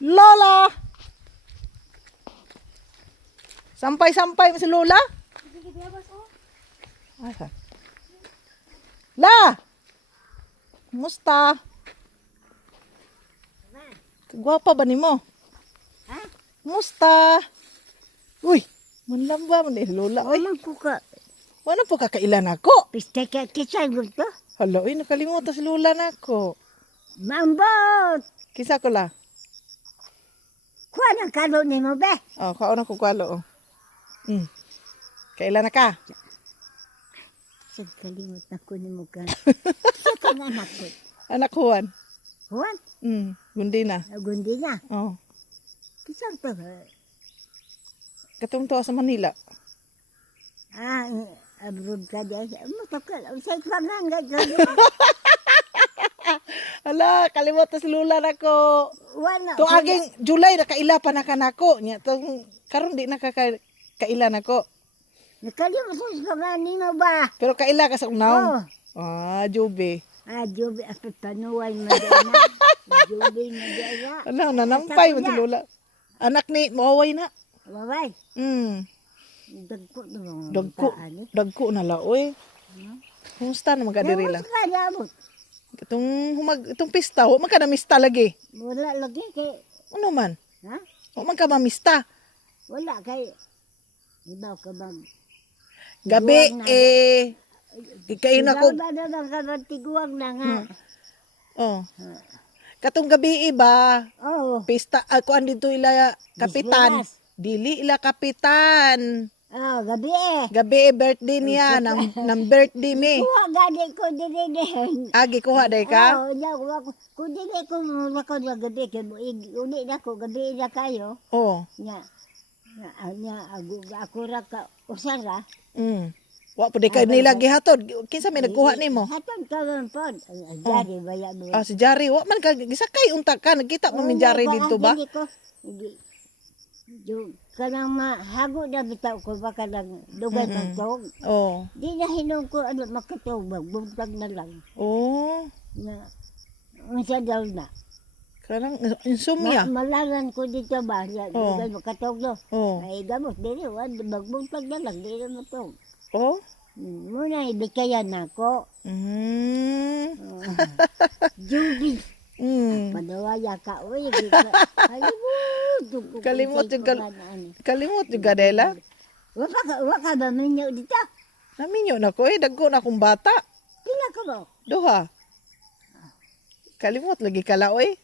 Lola! Sampay-sampay mo si Lola? Asa? La! Kumusta? Gwapa ba ni mo? Ha? Kumusta? Uy, manlamba mo ni Lola. Uy, Walang puka. wala po kakailan ako. Pista ka kisay gusto. Hala, uy, nakalimutan si Lola na ako. Mambot! Kisa ko la. Kuha ng kalo ni mo be. Oh, kauna ko kwalo. Oh. Kailan na ka? Sad kalimot na ko ni mo ka. Sa ka nga nakot. Anak Juan. Juan, Gundi na. agundi na. Oh. Kisang to. Katong to sa Manila. Abroad ka dyan. Matakal. Sa iklangan ka dyan. Hala, kalimutan si Lola na ko. Wala. To aging July nakaila pa na kanako nya tong karon di nakakaila nako. Nakalimot sa iklangan ni mo ba? Pero kaila ka sa Oh. unaw. Jubi. Jobi apat panuway madana. Jobi madana. Ala, nanampay mo si Lola. Anak ni mawaway na. Babay. Dagko naman. Dagko na la oy. Kumusta na magadirila? Kaya ka damot. Itong pista, wa man ka na mista lagi. Wala lagi kay. Ano man? Ha? Wa man ka mamista. Wala kay. Ibaw ka bang. Gabi ikain ako. Ibaw na lang tiguang na nga. Oh. Katong gabi ba? Oo. Pista ako andito ila kapitan. Dili ila kapitan. Gabi Gabi birthday niya ng birthday me. Kuha gani ko din. Agi kuha day ka? Oo, kung dili ko muna ko na gabi kay uli na ko gabi na kayo. Oh. Nya ako ra ka usara. Wa po di ka nila gihatod. Kinsa may nagkuha nimo? Hatod ka man pod. Jari baya mo. Si Jari, wa man ka gisakay unta ka nagkita mo min Jari dito ba? Kanang mahago na bitaw ko baka lang dugay ng tog. Oh. Di na hinong ko ano makatog buntag na lang. Oh. Na unsa daw na. Karang insomnia. Malaran ko dito ba? Dugay makatog no. Oh. Ay gamot dili wa magbuntag na lang di na matog. Oh. Muna ibikayan nako. Jubi. Padawaya ka uy. Kalimot juga Dela. Wa ka ba minyo dito? Naminyo na ko dagko na akong bata. Pila ka ba? Duha. Kalimot lagi kala oy.